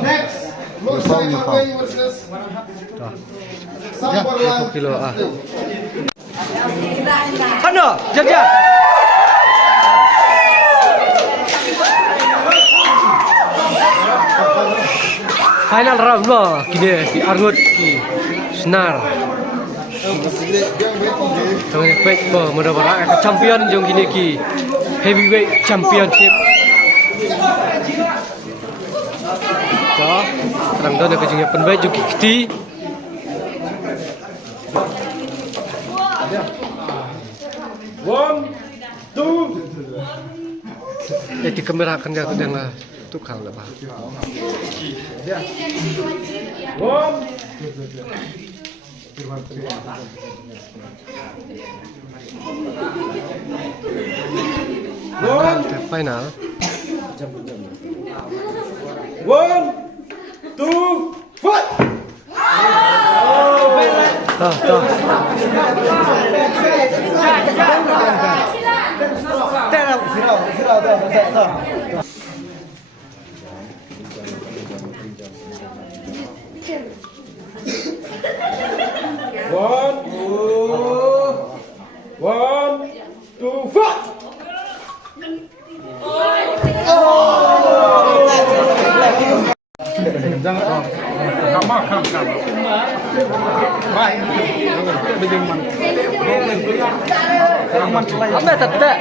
Next, Lursai Marway versus Sambarlan. 1 kilo ah. Ano? Jaga. Final round lo kini di Argut ki Senar. Tengah baik bo mudah-mudahan champion jong kini ki heavyweight championship. Đó, rằng đó là cái trường hợp phân biệt juga kiti. One, two. Di kamera akan dia sedang tukang lah bah. One. Final. One, two, fight! One, two, fight! Jangan kamu. Baik. Begini man. Aman selai. Apa tak?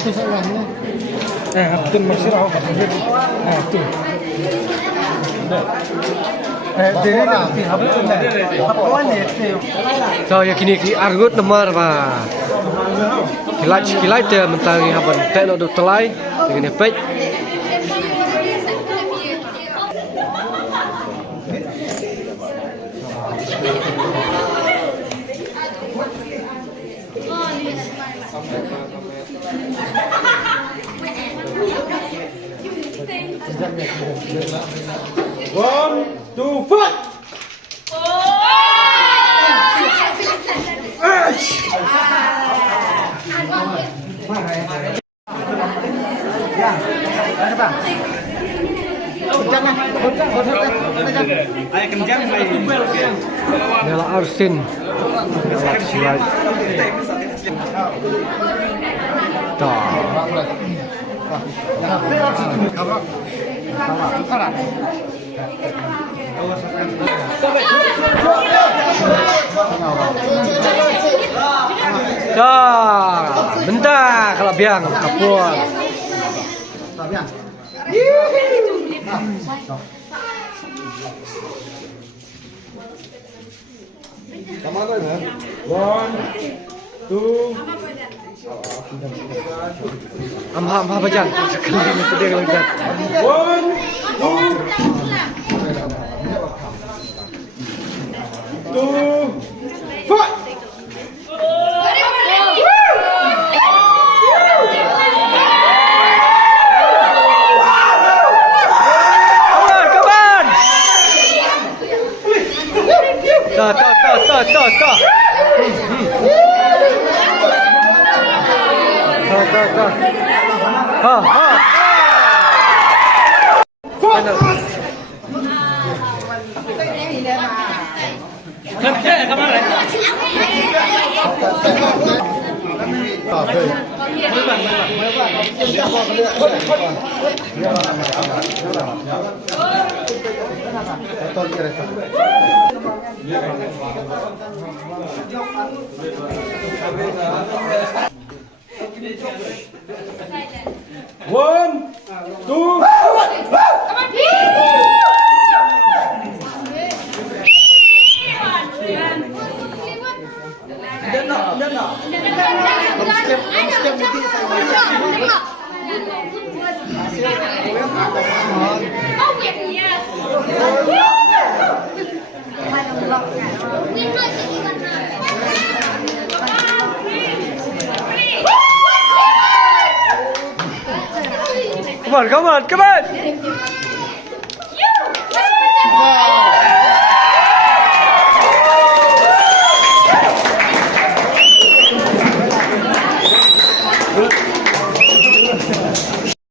Tu salahnya. Betul masih raw. Tu. So ya kini Argut nomor ba. Kilat dia mentangi haban tekno do telai dengan efek. One, two, fight! Nela Arsin. Silat. Bentar kalau biang kapur. One, two. Apa bajan? Sekali itu dia lagi. One, two, fight! One, two, Come on, come on, come on!